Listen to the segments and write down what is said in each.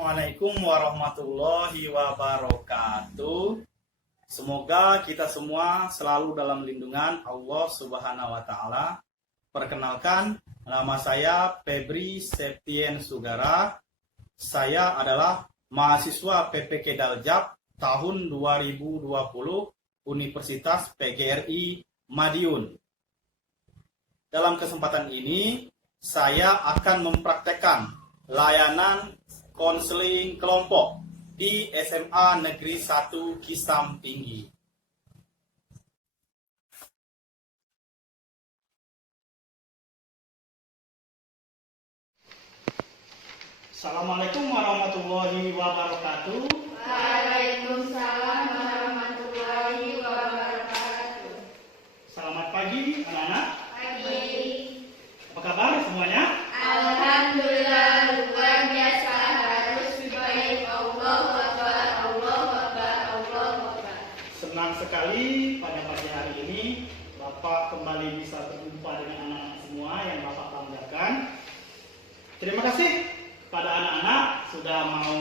Assalamualaikum warahmatullahi wabarakatuh. Semoga kita semua selalu dalam lindungan Allah Subhanahu wa Ta'ala. Perkenalkan, nama saya Febri Septien Sugara. Saya adalah mahasiswa PPK Daljab tahun 2020 Universitas PGRI Madiun. Dalam kesempatan ini, saya akan mempraktekkan layanan konseling kelompok di SMA Negeri 1 Kisam Tinggi. Assalamualaikum warahmatullahi wabarakatuh. Waalaikumsalam warahmatullahi wabarakatuh. Selamat pagi anak-anak. Pagi. Apa kabar semuanya? Alhamdulillah luar biasa, harus baik. Allahu Akbar, Allahu Akbar, Allahu Akbar. Senang sekali pada pagi hari ini Bapak kembali bisa berjumpa dengan anak-anak semua yang Bapak banggakan. Terima kasih pada anak-anak sudah mau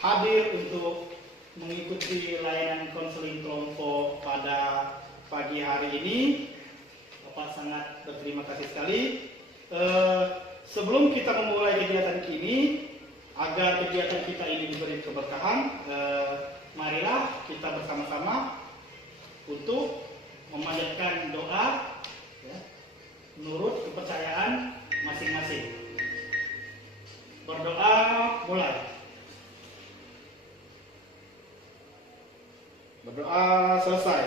hadir untuk mengikuti layanan konseling kelompok pada pagi hari ini. Bapak sangat berterima kasih sekali. Sebelum kita memulai kegiatan ini, agar kegiatan kita ini diberi keberkahan, marilah kita bersama-sama untuk memanjatkan doa ya, menurut kepercayaan masing-masing. Berdoa mulai. Berdoa selesai.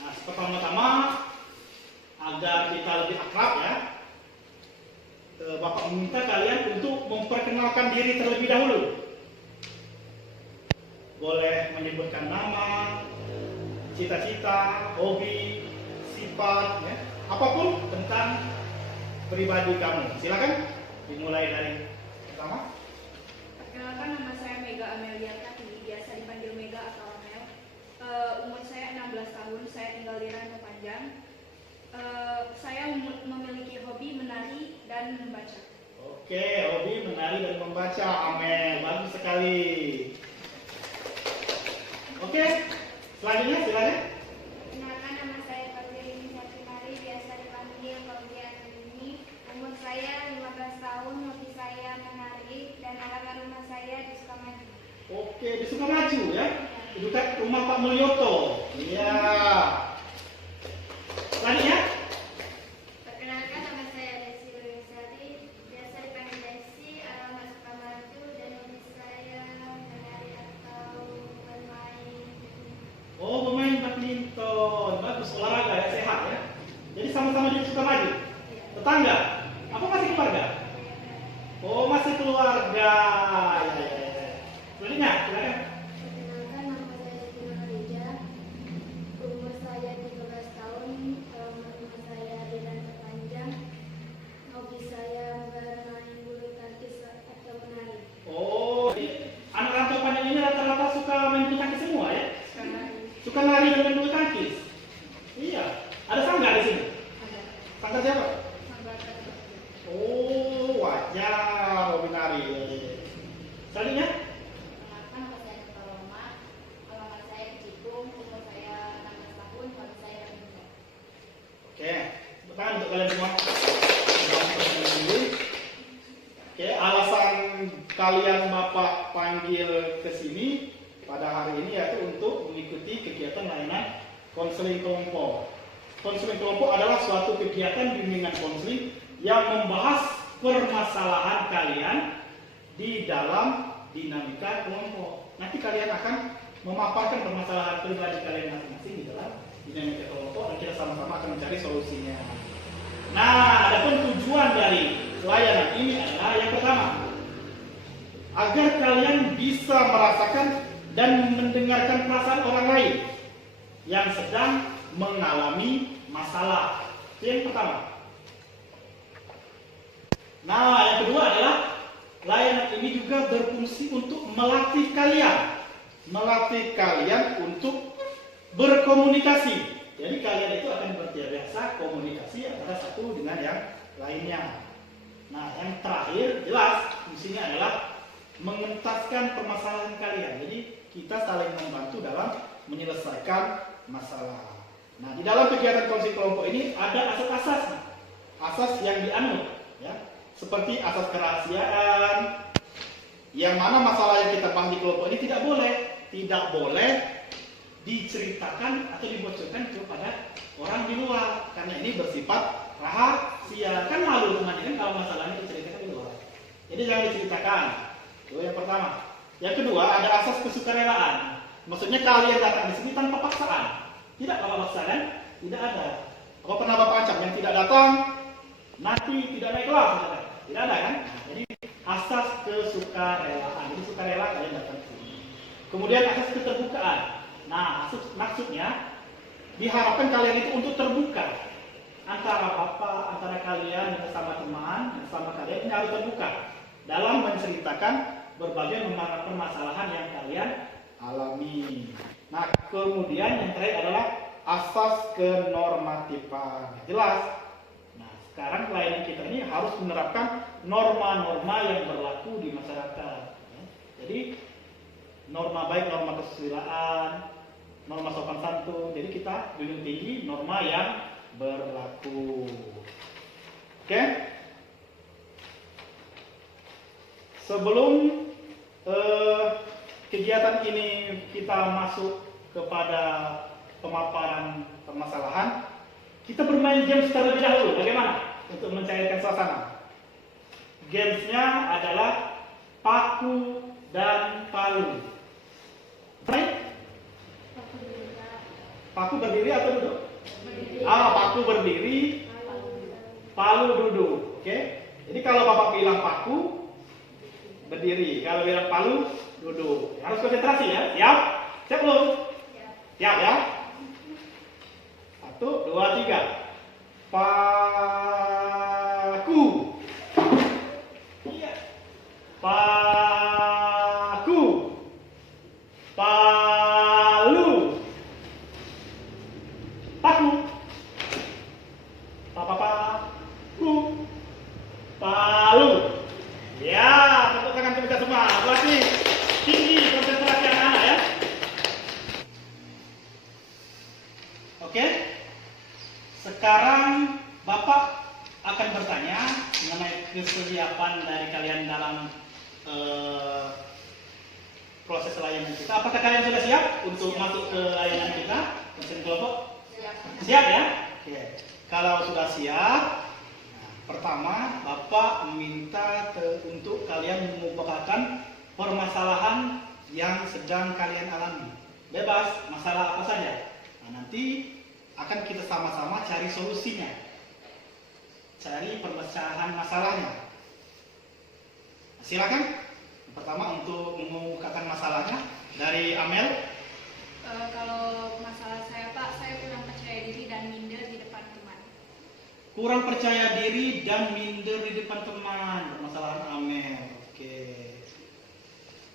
Nah, pertama-tama agar kita lebih akrab ya, Bapak meminta kalian untuk memperkenalkan diri terlebih dahulu. Boleh menyebutkan nama, cita-cita, hobi, sifat, ya, apapun tentang pribadi kamu. Silakan dimulai dari pertama. Perkenalkan, nama saya Mega Amelia Tati, biasa dipanggil Mega atau Amel. Umur saya 16 tahun, saya tinggal di Ranca Panjang. Saya memiliki hobi menari dan membaca. Oke, hobi menari dan membaca. Amel, bagus sekali. Oke, selanjutnya silakan. Perkenalkan, nama saya Fadli Satimari, biasa dipanggil Fabian ini. Umur saya 15 tahun, hobi saya menari, dan alamat rumah saya di Sukamaju. Oke, di Sukamaju ya. Itu kan rumah Pak Mulyoto. Iya. Selanjutnya. Perkenalkan, nama saya Desi Lulisari, biasa dipanggil Desi, alamat Sukamaju, dan hobi saya menari atau bermain. Oh, bermain badminton. Bagus, olahraga ya, sehat ya. Jadi sama-sama di Sukamaju. Tetangga. Apa masih keluarga? Oh, masih keluarga. Ya, ya, ya. Selanjutnya, silakan. Perkenalkan, nama saya Siti Nurhaliza, umur saya 13 tahun, rumah saya di Ranca Panjang, hobi saya bermain bulu tangkis atau menari. Oh, anak rantau panjang ini rata-rata suka main bulu tangkis semua ya? Suka lari dan main bulu tangkis. Iya. Ada sanggar di sini? Ada Sanggar siapa? sambat. Oh, wajar hobi nari. Selanjutnya? Perkenalkan, nama saya Nurul Paloma, alamat saya di Cikung, umur saya 16 tahun, hobi saya bermain. Oke, tepuk tangan untuk kalian semua. Oke, alasan kalian Bapak panggil ke sini pada hari ini yaitu untuk mengikuti kegiatan layanan konseling kelompok. Konseling kelompok adalah suatu kegiatan bimbingan konseling yang membahas permasalahan kalian di dalam dinamika kelompok. Nanti kalian akan memaparkan permasalahan pribadi kalian masing-masing di dalam dinamika kelompok dan kita sama-sama akan mencari solusinya. Nah, adapun tujuan dari layanan ini adalah yang pertama, agar kalian bisa merasakan dan mendengarkan perasaan orang lain yang sedang mengalami masalah. Itu yang pertama. Nah, yang kedua adalah layanan ini juga berfungsi untuk melatih kalian untuk berkomunikasi. Jadi kalian itu akan terbiasa komunikasi antara satu dengan yang lainnya. Nah, yang terakhir jelas fungsinya adalah mengentaskan permasalahan kalian. Jadi kita saling membantu dalam menyelesaikan masalah. Nah, di dalam kegiatan konseling kelompok ini ada asas-asas, asas yang dianut, ya, seperti asas kerahasiaan, yang mana masalah yang kita bahas di kelompok ini tidak boleh diceritakan atau dibocorkan kepada orang di luar, karena ini bersifat rahasia. Kan malu teman kan kalau masalahnya diceritakan di luar. Jadi jangan diceritakan. Itu yang pertama. Yang kedua, ada asas kesukarelaan. Maksudnya kalian datang di sini tanpa paksaan. Tidak kalau paksa kan? Tidak ada. Apa pernah Bapak ancam yang tidak datang nanti tidak naik kelas? Tidak ada kan? Nah, jadi asas kesukarelaan. Jadi sukarela kalian datang ke sini. Kemudian asas keterbukaan. Nah, maksudnya diharapkan kalian itu untuk terbuka. Antara bapak, antara kalian, bersama teman, bersama kalian ini harus terbuka dalam menceritakan berbagai permasalahan yang kalian alami. Nah, kemudian yang terakhir adalah asas kenormatifan. Jelas. Nah, sekarang pelayanan kita ini harus menerapkan norma-norma yang berlaku di masyarakat. Jadi, norma baik, norma kesusilaan, norma sopan santun. Jadi kita junjung tinggi norma yang berlaku. Oke? Sebelum kegiatan ini kita masuk kepada pemaparan permasalahan, kita bermain games terlebih dahulu. Bagaimana? Untuk mencairkan suasana. Gamesnya adalah paku dan palu. Baik? Paku berdiri atau duduk? Paku berdiri, palu duduk. Oke? Jadi kalau Bapak bilang paku berdiri, kalau bilang palu duduk. Harus konsentrasi ya. Siap? Siap belum? Siap ya? 1, 2, 3. Paku. Iya. Paku. Palu. Paku. Paku. Palu. Ya, tepuk tangan untuk kita semua. Berarti tinggi konsentrasi anak-anak ya. Oke. Sekarang Bapak akan bertanya mengenai kesiapan dari kalian dalam proses layanan kita. Apakah kalian sudah siap untuk masuk ke layanan kita, konseling kelompok? Siap ya? Oke. Kalau sudah siap, pertama Bapak meminta untuk kalian mengumpulkan permasalahan yang sedang kalian alami. Bebas, masalah apa saja. Nah, nanti akan kita sama-sama cari solusinya. Cari permasalahan masalahnya. Silakan. Pertama untuk mengemukakan masalahnya dari Amel. Kalau masalah saya Pak, saya kurang percaya diri dan minder di depan teman. Kurang percaya diri dan minder di depan teman. Permasalahan Amel. Oke.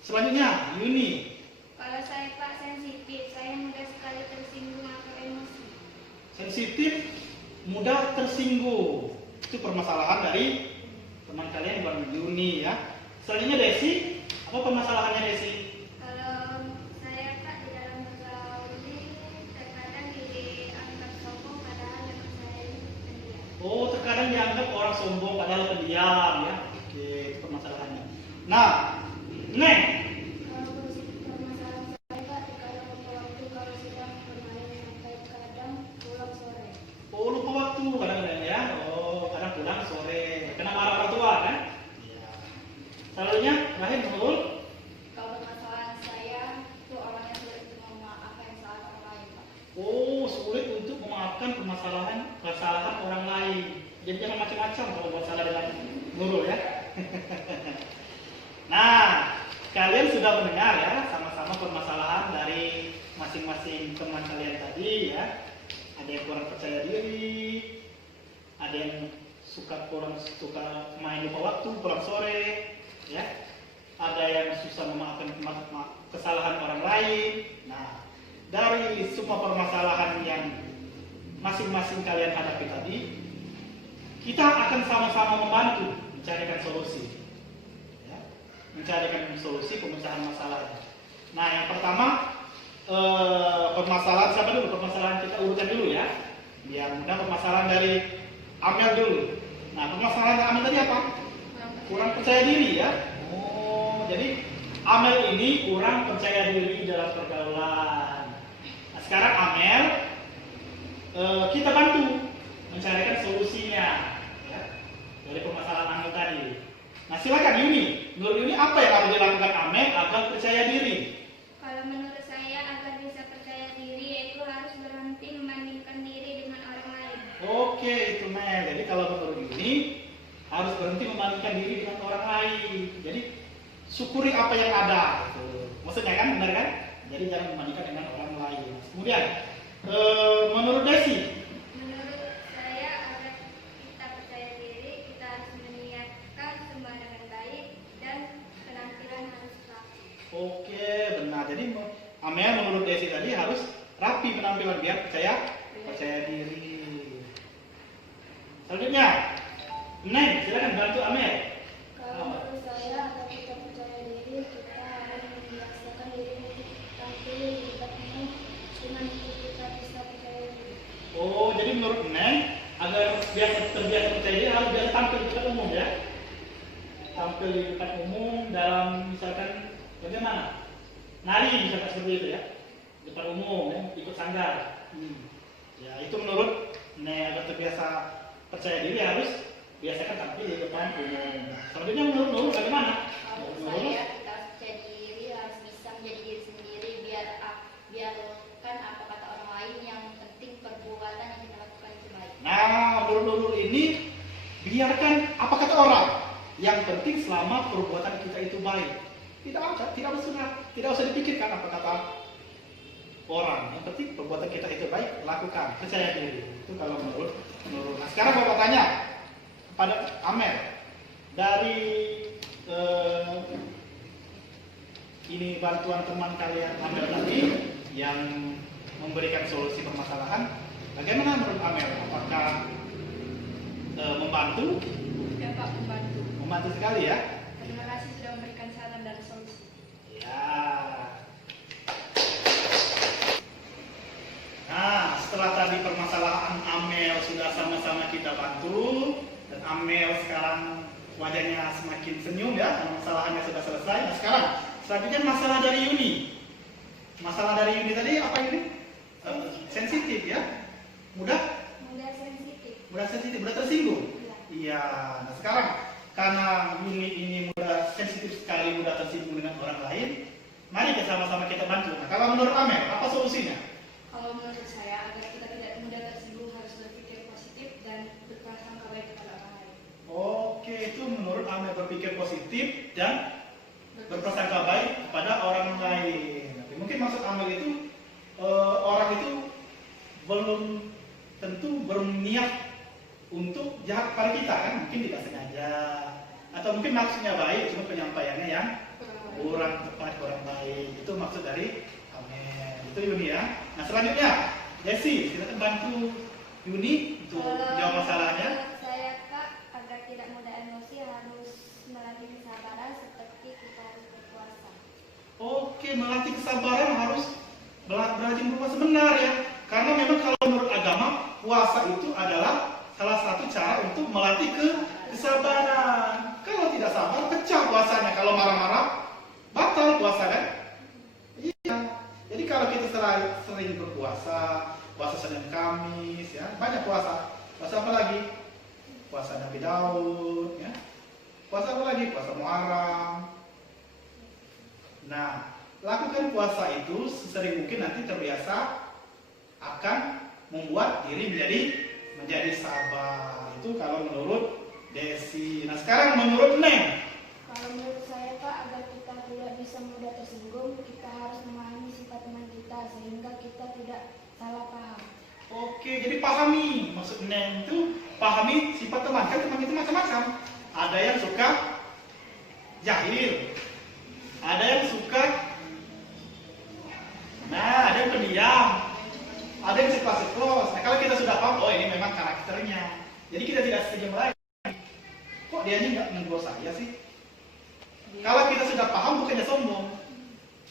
Selanjutnya, Yuni. Kalau saya Pak sensitif, saya mudah sekali tersinggung atau emosi. Sensitif, mudah tersinggung. Itu permasalahan dari teman kalian bukan Yuni ya. Selanjutnya Desi. Apa permasalahannya Desi? Kalau saya Pak di dalam bergaul ini terkadang dianggap sombong padahal memang saya ini pendiam. Oh, terkadang dianggap orang sombong padahal pendiam ya. Oke, itu permasalahannya. Nah, Neng. Kalau permasalahan saya Pak terkadang lupa waktu kalau sedang bermain sampai kadang pulang sore. Oh, lupa waktu kadang-kadang ya. Oh, kadang pulang sore. Kena marah orang tua kan? Iya. Selanjutnya, Rahim betul. Kalau permasalahan saya itu orangnya sulit untuk memaafkan kesalahan orang lain Pak. Oh, sulit untuk memaafkan kesalahan orang lain. Jadi jangan macam-macam kalau buat salah dengan Nurul ya. Nah, kalian sudah mendengar ya sama-sama permasalahan dari masing-masing teman kalian tadi ya. Ada yang kurang percaya diri, ada yang suka main lupa waktu, pulang sore, ya. Ada yang susah memaafkan kesalahan orang lain. Nah, dari semua permasalahan yang masing-masing kalian hadapi tadi, kita akan sama-sama membantu mencarikan solusi. Ya, mencarikan solusi pemecahan masalahnya. Nah, yang pertama permasalahan siapa dulu? Permasalahan kita urutkan dulu ya. Biar mudah, permasalahan dari Amel dulu. Nah, permasalahan dari Amel tadi apa? Kurang percaya diri ya. Oh, jadi Amel ini kurang percaya diri dalam pergaulan. Nah, sekarang Amel kita bantu mencarikan solusinya ya, dari permasalahan Amel tadi. Nah, silakan Yuni. Menurut Yuni apa yang harus dilakukan Amel agar percaya diri? Kalau menurut saya agar bisa percaya diri yaitu harus berhenti membandingkan diri dengan orang lain. Oke, itu Mel. Jadi kalau menurut Yuni harus berhenti membandingkan diri dengan orang lain. Jadi syukuri apa yang ada. Gitu. Maksudnya kan, benar kan? Jadi jangan membandingkan dengan orang lain. Kemudian menurut Desi, Menurut saya agar kita percaya diri kita harus meniatkan semua dengan baik dan penampilan harus rapi. oke, benar. Jadi Amel menurut Desi tadi harus rapi penampilan biar percaya diri. Selanjutnya, Neng, silakan bantu Amel. Kalau menurut saya agar kita percaya diri kita harus membiasakan diri untuk tampil di depan umum dengan itu kita bisa percaya diri. Oh, jadi menurut Neng agar terbiasa percaya diri harus biasa tampil di depan umum ya. Tampil di depan umum dalam misalkan bagaimana? Nari misalkan seperti itu ya. Di depan umum ya, ikut sanggar. Ya, itu menurut Neng agar terbiasa percaya diri harus biasakan tampil di depan umum. Selanjutnya menurut Nurul bagaimana? Menurut saya kita harus percaya diri, harus bisa menjadi diri sendiri biarkan apa kata orang lain, yang penting perbuatan yang kita lakukan itu baik. Nah, menurut Nurul ini biarkan apa kata orang. Yang penting selama perbuatan kita itu baik. Tidak usah dipikirkan apa kata orang. Yang penting perbuatan kita itu baik, lakukan, percaya diri. Itu kalau menurut Nurul. Nah, sekarang Bapak tanya pada Amel dari ini bantuan teman kalian Amel tadi yang memberikan solusi permasalahan, bagaimana menurut Amel? Apakah membantu? Ya Pak, membantu. Membantu sekali ya. Terima kasih sudah memberikan saran dan solusi. Ya. Nah, setelah tadi permasalahan Amel sudah sama-sama kita bantu, dan Amel sekarang wajahnya semakin senyum ya, karena masalahnya sudah selesai. Nah, sekarang selanjutnya masalah dari Yuni. Masalah dari Yuni tadi apa ini? Sensitif ya, mudah sensitif, mudah tersinggung. Iya. Nah, sekarang karena Yuni ini mudah sensitif sekali, mudah tersinggung dengan orang lain, mari kita sama-sama kita bantu. Nah, kalau menurut Amel, apa solusinya? Kalau menurut saya, agar kita tidak mudah tersinggung harus berpikir positif dan berprasangka baik kepada orang lain. Oke, itu menurut Amel berpikir positif dan berprasangka baik kepada orang lain. Tapi mungkin maksud Amel itu orang itu belum tentu berniat untuk jahat pada kita kan, mungkin tidak sengaja atau mungkin maksudnya baik, cuma penyampaiannya yang kurang tepat, kurang baik. Itu maksud dari Amel. Itu Yuni ya. Nah, selanjutnya Desi, silakan bantu Yuni untuk jawab masalahnya. Menurut saya Kak, agar tidak mudah emosi harus melatih kesabaran seperti kita harus berpuasa. Oke, melatih kesabaran harus rajin berpuasa, benar ya. Karena memang kalau menurut agama, puasa itu adalah salah satu cara untuk melatih kesabaran. Kalau tidak sabar, pecah puasanya. Kalau marah-marah, batal puasa kan? Iya. Jadi kalau kita sering berpuasa, puasa Senin Kamis, ya banyak puasa. Puasa apa lagi? Puasa Nabi Daud, ya. Puasa apa lagi? Puasa Muharram. Nah, lakukan puasa itu sesering mungkin, nanti terbiasa akan membuat diri menjadi sabar. Itu kalau menurut Desi. Nah, sekarang menurut Neng. Kalau menurut saya Kak, agar kita tidak bisa mudah tersinggung, kita harus memahami sifat teman kita sehingga kita tidak salah paham. Oke, jadi pahami. Maksud Neng itu pahami sifat teman. Kan teman itu macam-macam. Ada yang suka jahil, ada yang suka, ada yang pendiam, ada yang ceplos. Nah, kalau kita sudah paham, oh ini memang karakternya. Jadi kita tidak setuju lagi. Kok kok dia ini nggak menegur saya sih? Kalau kita sudah paham bukannya sombong,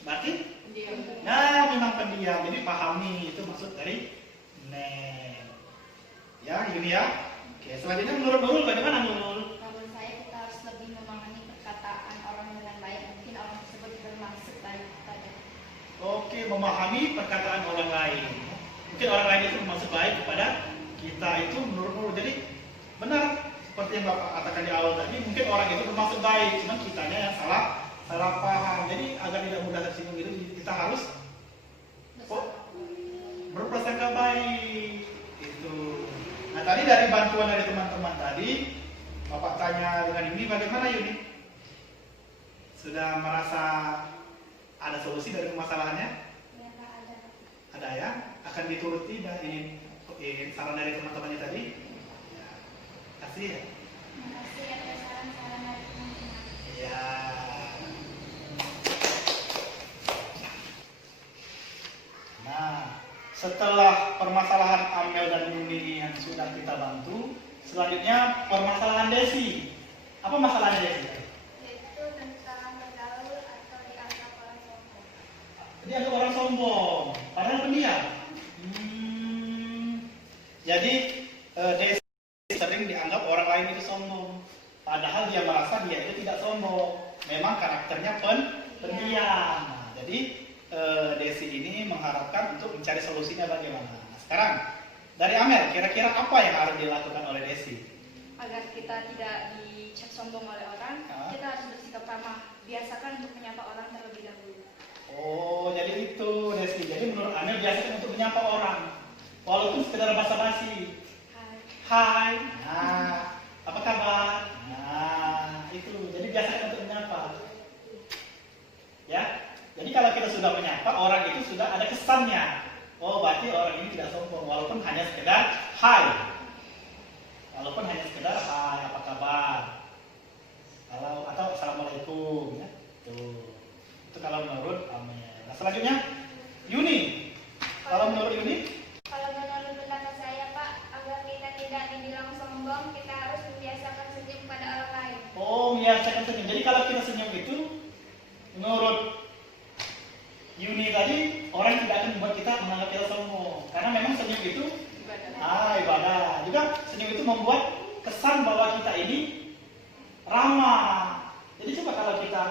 berarti nah memang pendiam. Jadi pahami itu maksud dari Neng. Ya, Yuni ya. Oke, selanjutnya menurut Nurul bagaimana Nurul? Menurut saya kita harus lebih memahami perkataan orang dengan baik. Mungkin orang tersebut bermaksud baik kepada. Oke, memahami perkataan orang lain. Mungkin orang lain itu bermaksud baik kepada kita, itu menurut Nurul. Jadi benar seperti yang Bapak katakan di awal tadi, mungkin orang itu bermaksud baik, cuman kitanya yang salah paham. Jadi agar tidak mudah tersinggung itu, kita harus berprasangka baik. Itu. Nah tadi dari bantuan dari teman-teman tadi, Bapak tanya dengan Yuni, bagaimana Yuni? Sudah merasa ada solusi dari permasalahannya? Ya, Kak, ada. Ada ya? Akan dituruti dan ini saran dari teman-temannya tadi? Ya. Kasih ya? Terima kasih atas saran-saran dari teman-teman. Ya. Nah, setelah permasalahan Amel dan Yuni yang sudah kita bantu, selanjutnya permasalahan Desi. Apa masalahnya Desi? Yaitu tentang bergaul atau dianggap orang sombong. Dia ada orang sombong, padahal pendiam. Jadi Desi sering dianggap orang lain itu sombong, padahal dia merasa dia itu tidak sombong. Memang karakternya pendiam. Nah, jadi Desi ini mengharapkan untuk mencari solusinya bagaimana. Nah, sekarang dari Amel, kira-kira apa yang harus dilakukan oleh Desi? Agar kita tidak dicap sombong oleh orang, kita harus bersikap ramah. Biasakan untuk menyapa orang terlebih dahulu. Oh, jadi itu Desi. Jadi menurut Amel biasakan untuk menyapa orang, walaupun sekedar basa-basi. Hai. Hai, nah, apa kabar? Nah, itu. Jadi biasakan untuk menyapa. Ya, jadi kalau kita sudah menyapa orang itu sudah ada kesannya. Oh, berarti orang ini tidak sombong, walaupun hanya sekedar hai. Walaupun hanya sekedar hai, apa kabar? Atau assalamualaikum, ya. Tuh. Itu kalau menurut Amel. Nah, selanjutnya Yuni. Kalau menurut Yuni? Kalau menurut pendapat saya, Pak, agar kita tidak dibilang sombong, kita harus membiasakan senyum pada orang lain. Oh, membiasakan senyum. Jadi kalau kita senyum itu, menurut Yuni tadi, orang tidak akan membuat kita menganggap kita sombong. Karena memang senyum itu ibadah. Juga senyum itu membuat kesan bahwa kita ini ramah. Jadi coba kalau kita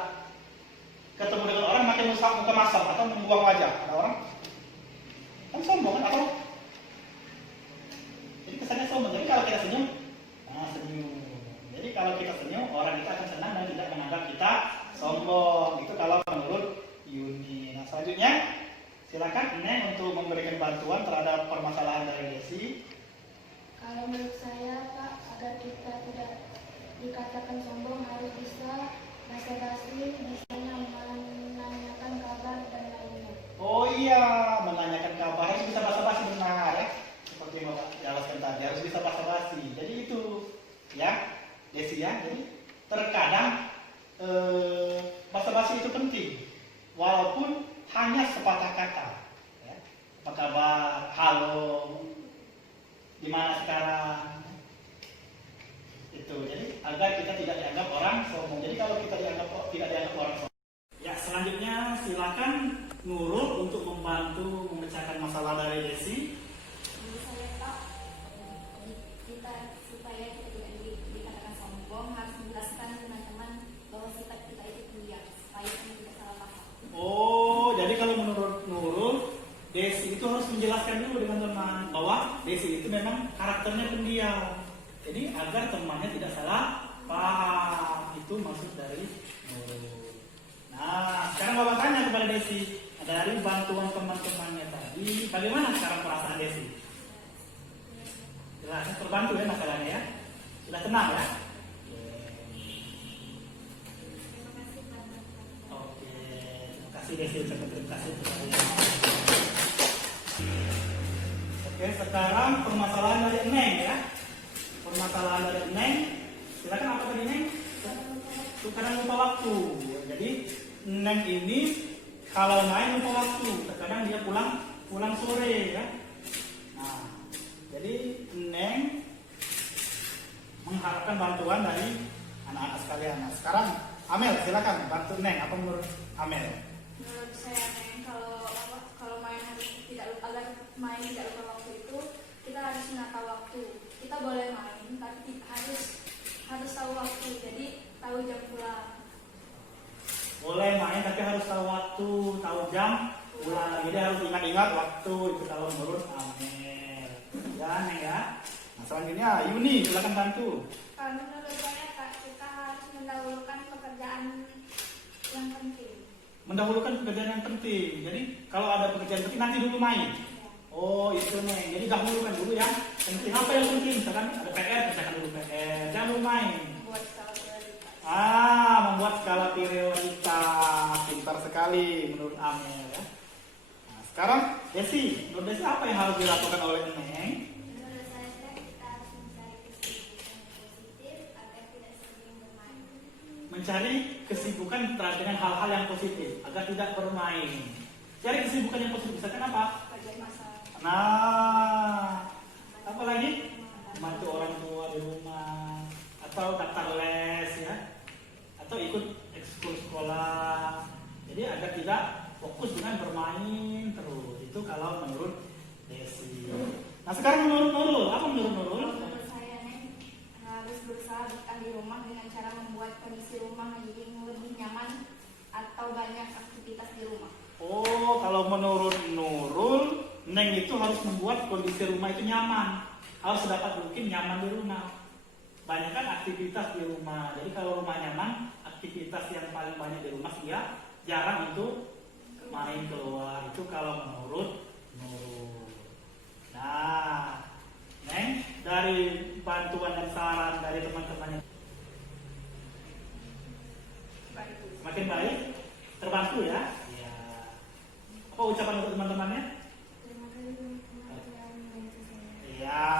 ketemu dengan orang pakai muka masam atau membuang wajah, ada orang kan sombong kan? Atau jadi kesannya sombong. Jadi kalau kita senyum, senyum. Jadi kalau kita senyum, orang itu akan senang dan tidak menganggap kita sombong. Itu kalau menurut Yuni. Nah selanjutnya silakan Neng untuk memberikan bantuan terhadap permasalahan dari Desi. Kalau menurut saya, Pak, agar kita tidak dikatakan sombong harus bisa basa-basi, bisanya menanyakan kabar dan lainnya. Oh iya, menanyakan kabar harus bisa basa-basi, benar ya. Seperti yang Bapak jelaskan tadi, harus bisa basa-basi. Jadi itu ya, Desi ya. Jadi terkadang basa-basi itu penting, walaupun hanya sepatah kata. Ya. Apa kabar? Halo. Di mana sekarang? Itu. Jadi agar kita tidak dianggap orang sombong. Jadi kalau kita tidak dianggap orang sombong. Ya, selanjutnya silakan Nurul untuk membantu memecahkan masalah dari Desi. Menurut saya, Pak, supaya kita tidak dikatakan sombong, harus menjelaskan teman-teman bahwa sifat kita itu pendiam, supaya kami tidak salah paham. Oh, jadi kalau menurut Nurul, Desi itu harus menjelaskan dulu dengan teman bahwa Desi itu memang karakternya pendiam. Jadi agar temannya tidak salah paham. Itu maksud dari Nurul. Nah, sekarang Bapak tanya kepada Desi, dari bantuan teman-temannya tadi, bagaimana sekarang perasaan Desi? Jelas, terbantu ya masalahnya ya? Sudah tenang ya? Oke, terima kasih Desi, terima kasih. Oke, sekarang permasalahan dari Neng ya. Permasalahan dari Neng, silakan apa tadi Neng? Kadang lupa waktu. Jadi Neng ini kalau main lupa waktu, terkadang dia pulang sore ya. Nah, jadi Neng mengharapkan bantuan dari anak-anak sekalian. Nah, sekarang Amel, silakan bantu Neng. Apa menurut Amel? Menurut saya Neng, kalau main harus tidak agar main tidak lupa waktu itu kita harus menata waktu. Kita boleh main tapi harus tahu waktu. Jadi tahu jam pulang. Boleh main tapi harus tahu waktu, tahu jam pulang. Jadi harus ingat-ingat waktu itu kalau menurut Amel. Ya Neng ya. Nah, selanjutnya Yuni, silakan bantu. Kalau menurut saya Kak, kita harus mendahulukan pekerjaan yang penting. Mendahulukan pekerjaan yang penting. Jadi kalau ada pekerjaan penting nanti dulu main. Oh itu Neng. Jadi dahulukan dulu yang penting. Apa yang penting? Misalkan ada PR, kerjakan dulu PR. Jangan dulu main. Buat skala prioritas. Membuat skala prioritas. Pintar sekali menurut Amel ya. Nah, sekarang Desi, menurut Desi apa yang harus dilakukan oleh Neng? Menurut saya kita harus mencari kesibukan yang positif agar tidak sering bermain. Mencari kesibukan dengan hal-hal yang positif agar tidak bermain. Cari kesibukan yang positif. Misalkan apa? Belajar masak. Nah, apa lagi? Bantu orang tua di rumah atau daftar les ya, atau ikut ekskul sekolah. Jadi agar tidak fokus dengan bermain terus. Itu kalau menurut Desi. Nah sekarang menurut Nurul, apa menurut Nurul? Menurut saya Neng harus berusaha betah di rumah dengan cara membuat kondisi rumah menjadi lebih nyaman atau banyak aktivitas di rumah. Oh, kalau menurut Nurul, Neng itu harus membuat kondisi rumah itu nyaman. Harus sedapat mungkin nyaman di rumah. Banyak kan aktivitas di rumah. Jadi kalau rumah nyaman, aktivitas yang paling banyak di rumah dia jarang untuk main keluar. Itu kalau menurut Nurul. Nah, Neng, dari bantuan dan saran dari teman-temannya Bantu. semakin baik, terbantu ya. Ya. Apa ucapan untuk teman-temannya? Terima kasih teman-teman telah membantu saya. Ya.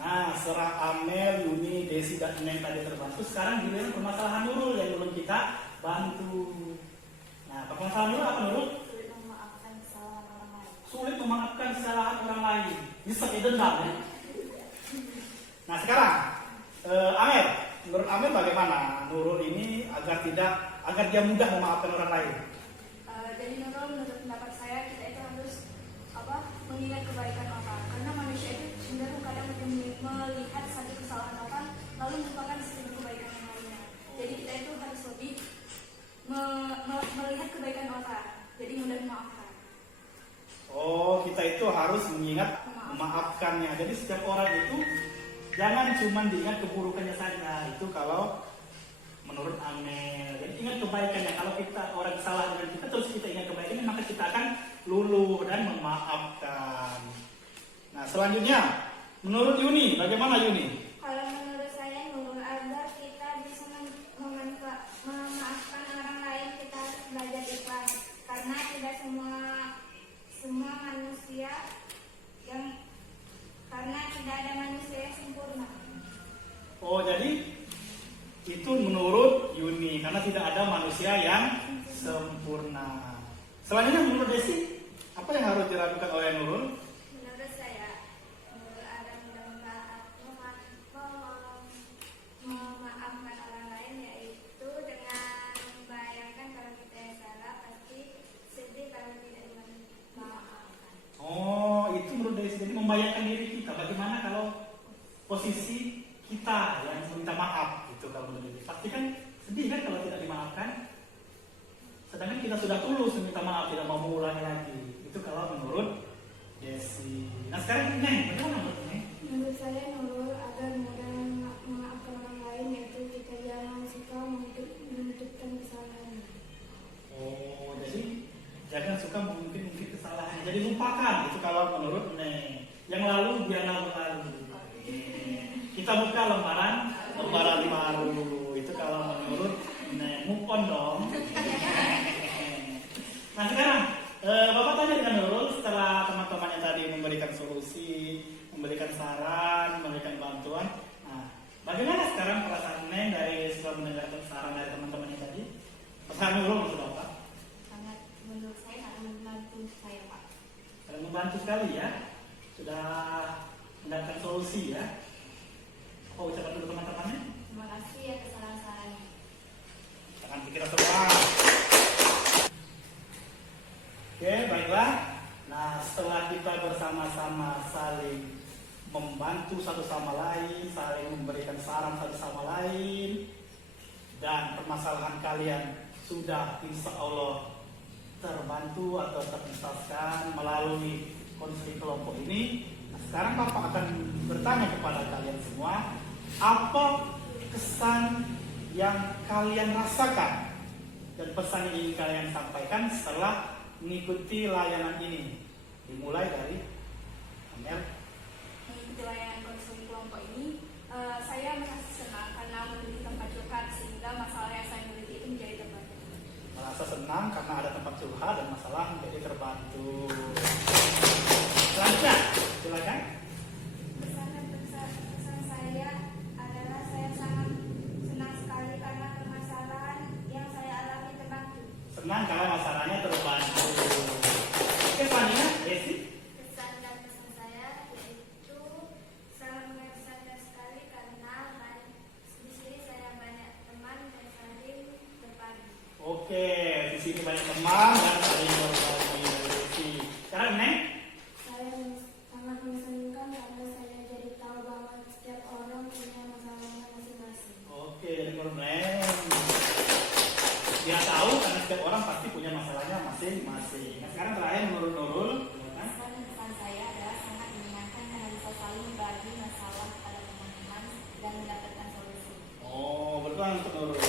Nah, serah Amel, Yuni, Desi, dan Neng tadi terbantu. Sekarang giliran permasalahan Nurul yang belum kita bantu. Nah, permasalahan Nurul apa Nurul? Sulit memaafkan kesalahan orang lain. Sulit memaafkan kesalahan orang lain. Bisa dendam ya. Nah, sekarang Amel, menurut Amel bagaimana Nurul ini agar dia mudah memaafkan orang lain? Jadi menurut pendapat saya kita itu harus mengingat kebaikan orang, karena manusia itu cenderung kadang melihat satu kesalahan orang lalu melupakan satu kebaikan yang lainnya. Jadi kita itu harus lebih melihat kebaikan orang, jadi mudah memaafkan. Oh, kita itu harus mengingat memaafkannya. Jadi setiap orang itu jangan cuma diingat keburukannya saja. Itu kalau menurut Amel. Jadi ingat kebaikannya. Kalau kita orang salah dengan kita terus kita ingat kebaikannya, maka kita akan luluh dan memaafkan. Nah, selanjutnya menurut Yuni, bagaimana Yuni? Kalau menurut saya agar kita bisa memaafkan orang lain, kita harus belajar ikhlas. Karena tidak semua manusia karena tidak ada manusia yang sempurna. Oh, jadi itu menurut Yuni karena tidak ada manusia yang sempurna. Selanjutnya menurut Desi, apa yang harus dilakukan oleh Nurul? Menurut saya, agar memaafkan orang lain yaitu dengan membayangkan kalau kita yang salah pasti sedih kalau tidak dimaafkan. Oh, itu menurut Desi. Jadi membayangkan diri kita bagaimana kalau posisi kita yang minta maaf itu kalau menurut Desi. Pasti kan sedih kan kalau tidak dimaafkan. Sedangkan kita sudah tulus meminta maaf, tidak mau mengulangi lagi. Itu kalau menurut Desi. Nah sekarang Neng, bagaimana menurut Neng? Menurut saya Nurul agar mudah memaafkan orang lain yaitu kita jangan suka menutupkan kesalahannya. Oh, jadi jangan suka mengungkit-ungkit kesalahan. Jadi lupakan itu kalau menurut Neng. Yang lalu biarlah berlalu. Kita buka lembaran baru. Itu kalau menurut Neng. Move on dong. Nah sekarang Bapak tanya dengan Nurul setelah teman-temannya tadi memberikan solusi, memberikan saran, memberikan bantuan. Nah, bagaimana sekarang perasaan Neng dari setelah mendengarkan saran dari teman-temannya tadi? Perasaan Nurul maksud Bapak? Menurut saya sangat membantu saya Pak. Sangat membantu sekali ya. Sudah mendapatkan solusi ya. Apa ucapan untuk teman-temannya? Terima kasih atas saran-sarannya. Tangan kita semua. Oke, baiklah. Nah, setelah kita bersama-sama saling membantu satu sama lain, saling memberikan saran satu sama lain, dan permasalahan kalian sudah insya Allah terbantu atau tertuntaskan melalui konseling kelompok ini. Nah, sekarang Bapak akan bertanya kepada kalian semua, apa kesan yang kalian rasakan dan pesan yang ingin kalian sampaikan setelah mengikuti layanan ini? Dimulai dari Amel. Mengikuti layanan konseling kelompok ini, saya merasa senang karena memiliki tempat curhat sehingga masalah yang saya miliki itu menjadi terbantu. Merasa senang karena ada tempat curhat dan masalah menjadi terbantu. Selanjutnya, silakan. Pesan saya adalah saya sangat senang sekali karena permasalahan yang saya alami terbantu. Senang karena masalahnya terbantu. Oke, Fania, Desi. Kesan dan pesan saya yaitu sangat mengesankan sekali karena di sini saya banyak teman dan saling berbagi. Oke, di sini banyak teman dan saling berbagi. Desi. Sekarang Neng. Saya sangat mengesankan karena saya jadi tahu bahwa setiap orang punya masalahnya masing-masing. Oke, dari Neng. Dia tahu karena setiap orang pasti punya masalahnya masing-masing. Nah, sekarang terakhir menurut Nurul. Pesan saya adalah sangat menyenangkan karena bisa saling berbagi masalah pada teman-teman dan mendapatkan solusi. Oh, betul untuk Nurul.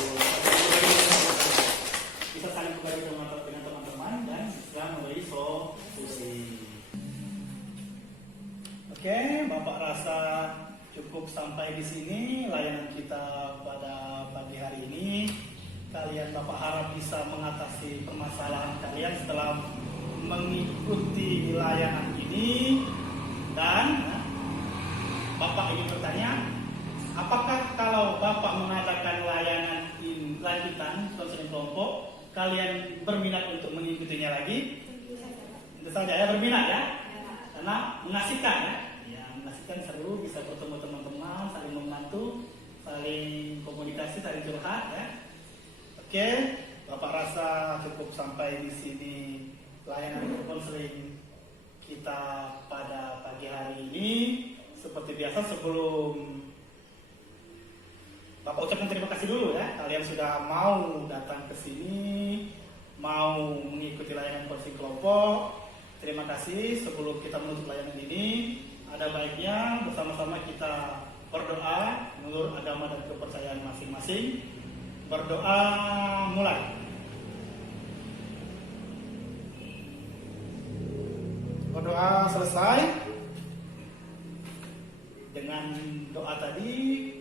Bisa saling berbagi dengan teman-teman dan bisa memberi solusi. Oke, Bapak rasa cukup sampai di sini layanan kita pada pagi hari ini. Kalian Bapak harap bisa mengatasi permasalahan kalian setelah mengikuti layanan ini. Dan Bapak ingin bertanya, apakah kalau Bapak mengadakan layanan lanjutan konseling kelompok, kalian berminat untuk mengikutinya lagi? Tentu saja ya, berminat ya, karena mengasihkan ya. Ya, mengasihkan, seru, bisa bertemu teman-teman, saling membantu, saling komunikasi, saling curhat ya. Oke, Bapak rasa cukup sampai di sini layanan konseling kita pada pagi hari ini. Seperti biasa, sebelum Bapak ucapkan terima kasih dulu ya, kalian sudah mau datang ke sini, mau mengikuti layanan konseling kelompok. Terima kasih. Sebelum kita menutup layanan ini, ada baiknya bersama-sama kita berdoa menurut agama dan kepercayaan masing-masing. Berdoa mulai. Berdoa selesai. Dengan doa tadi,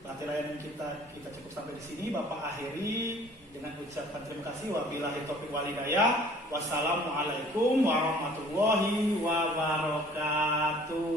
layanan kita cukup sampai di sini. Bapak akhiri dengan ucapan terima kasih. Wabillahi taufiq wal hidayah. Wassalamualaikum warahmatullahi wabarakatuh.